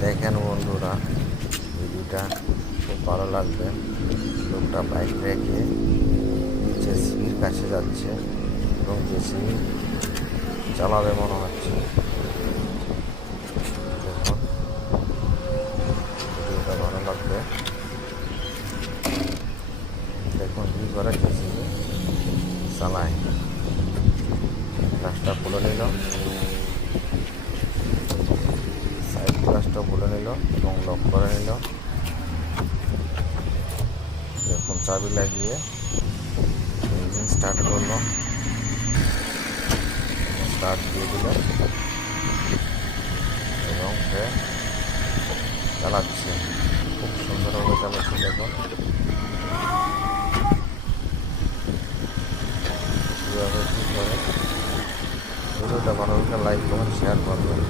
দেখেন বন্ধুরা, ভিডিওটা খুব ভালো লাগবে। লোকটা বাইক রেখে জেসিবির কাছে যাচ্ছে এবং জেসিবি চালাবে মনে হচ্ছে। দেখুন, ভিডিওটা ভালো লাগবে। দেখুন কি করে জেসিবি চালায়। গ্লাসটা খুলে নিল, সাইড গ্লাসটা খুলে নিল এবং লক করে নিল। দেখুন চাবি লাগিয়ে ইঞ্জিন স্টার্ট করলো, স্টার্ট দিয়ে দিল এবং সে চালাচ্ছে। খুব সুন্দরভাবে চালাচ্ছে। দেখুন কীভাবে কী করে। ভিডিওটা ভালো লাগলে লাইক কমেন্ট শেয়ার করবেন।